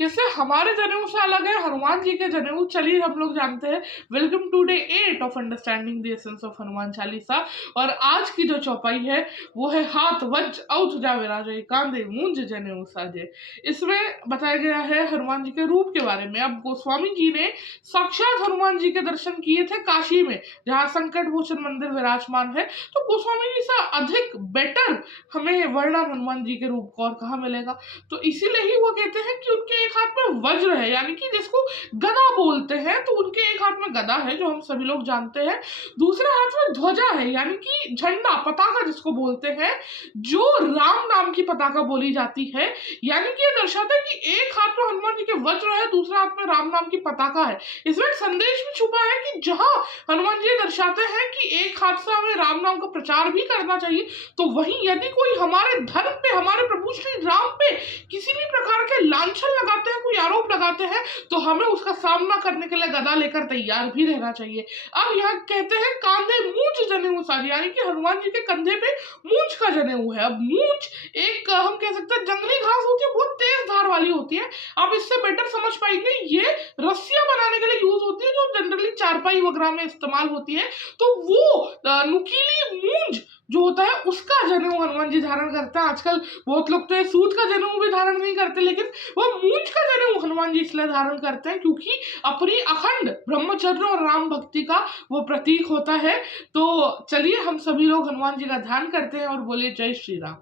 कैसे हमारे जनेऊ से अलग है हनुमान जी के जनेऊ। चलिए हम लोग जानते हैं। Welcome to day 8 of understanding the essence of Hanuman Chalisa. और आज की जो चौपाई है वो है हाथ वज्र औत जावे राजे कांधे मूंज जनेऊ साजे। इसमें बताया गया है हनुमान जी के रूप के बारे में। अब गोस्वामी जी ने साक्षात हनुमान जी के दर्शन किए थे काशी में, जहाँ संकट भूषण मंदिर विराजमान है। तो गोस्वामी जी से अधिक बेटर हमें वर्णन हनुमान जी के रूप को और कहाँ मिलेगा। तो इसीलिए ही वो कहते हैं कि उनके एक हाथ में वज्र है, यानी कि जिसको गदा बोलते हैं। तो उनके एक हाथ में गदा है जो हम सभी लोग जानते हैं, दूसरे हाथ में ध्वजा है यानी कि झंडा पताका जिसको बोलते हैं, जो राम नाम की पताका बोली जाती है। यानी कि ये दर्शाता है कि एक हाथ में हनुमान जी के वज्र है, दूसरे हाथ में राम नाम की पताका है। इसमें एक संदेश भी छुपा है कि जहां हनुमान जी दर्शाते हैं कि एक हाथ से हमें राम नाम का प्रचार भी करना चाहिए, तो वहीं यदि कोई हमारे धर्म पे, हमारे प्रभु श्री राम पे किसी भी प्रकार के लांछन लगाते हैं, कोई आरोप लगाते हैं, तो हमें उसका सामना करने के लिए गदा लेकर तैयार भी रहना चाहिए। अब यहाँ कहते हैं कांधे मूंछ जनेऊ साजे, यानी कि हनुमान जी के कंधे पे मूंछ का जनेऊ है। अब मूंछ एक हम कह सकते हैं जंगली घास होती है, बहुत तेज धार वाली होती है। आप इससे बेटर समझ पाएंगे, ये रस्सियां बनाने के लिए यूज होती है, जो जनरली चारपाई वगैरह में इस्तेमाल होती है। तो वो नुकीली मूंछ जो होता है उसका जनेऊ हनुमान जी धारण करते हैं। आजकल बहुत लोग तो ये सूत का जनेऊ भी धारण नहीं करते, लेकिन वो मूंछ का जनेऊ हनुमान जी इसलिए धारण करते हैं क्योंकि अपनी अखंड ब्रह्मचर्य और राम भक्ति का वो प्रतीक होता है। तो चलिए हम सभी लोग हनुमान जी का ध्यान करते हैं और बोले जय श्री राम।